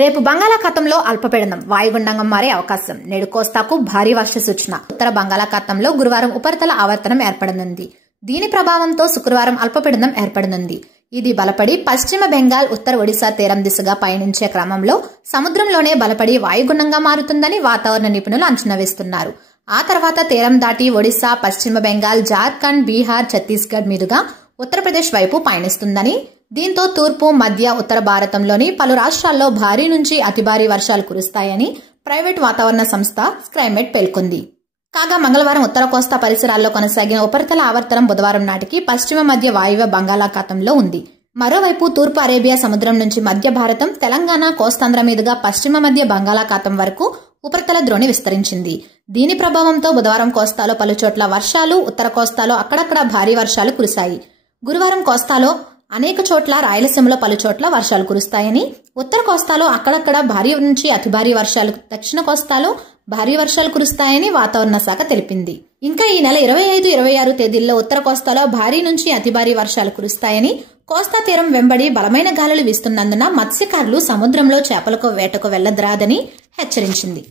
రేపు బంగాళాఖాతంలో అల్పపీడనం వాయుగుండంగా మారే అవకాశం. నేడు కోస్తాకు భారీ వర్ష సూచన. ఉత్తర బంగాళాఖాతంలో గురువారం ఉపరితల ఆవర్తనం ఏర్పడనుంది. దీని ప్రభావంతో శుక్రవారం అల్పపీడనం ఏర్పడనుంది. ఇది బలపడి పశ్చిమ బెంగాల్, ఉత్తర ఒడిశా తీరం దిశగా పయనించే క్రమంలో సముద్రంలోనే బలపడి వాయుగుండంగా మారుతుందని వాతావరణ నిపుణులు అంచనా వేస్తున్నారు. ఆ తర్వాత తీరం దాటి ఒడిశా, పశ్చిమ బెంగాల్, జార్ఖండ్, బీహార్, ఛత్తీస్గఢ్ మీదుగా ఉత్తరప్రదేశ్ వైపు పయనిస్తుందని, దీంతో తూర్పు, మధ్య, ఉత్తర భారతంలోని పలు రాష్ట్రాల్లో భారీ నుంచి అతి భారీ వర్షాలు కురుస్తాయని ప్రైవేట్ వాతావరణ సంస్థ స్కైమెట్ పేర్కొంది. కాగా మంగళవారం ఉత్తర కోస్తా పరిసరాల్లో కొనసాగిన ఉపరితల ఆవర్తనం బుధవారం నాటికి పశ్చిమ మధ్య వాయువ్య బంగాళాఖాతంలో ఉంది. మరోవైపు తూర్పు అరేబియా సముద్రం నుంచి మధ్య భారతం, తెలంగాణ, కోస్తాంధ్ర మీదుగా పశ్చిమ మధ్య బంగాళాఖాతం వరకు ఉపరితల ద్రోణి విస్తరించింది. దీని ప్రభావంతో బుధవారం కోస్తాలో పలుచోట్ల వర్షాలు, ఉత్తర కోస్తాలో అక్కడక్కడ భారీ వర్షాలు కురిశాయి. గురువారం కోస్తాలో అనేక చోట్ల, రాయలసీమలో పలుచోట్ల వర్షాలు కురుస్తాయని, ఉత్తర కోస్తాలో అక్కడక్కడ భారీ నుంచి అతి భారీ వర్షాలు, దక్షిణ కోస్తాలో భారీ వర్షాలు కురుస్తాయని వాతావరణ శాఖ తెలిపింది. ఇంకా ఈ నెల 25, 26 తేదీల్లో ఉత్తర కోస్తాలో భారీ నుంచి అతి భారీ వర్షాలు కురుస్తాయని, కోస్తా తీరం వెంబడి బలమైన గాలులు వీస్తున్నందున మత్స్యకారులు సముద్రంలో చేపలకు వేటకు వెళ్లద్రాదని హెచ్చరించింది.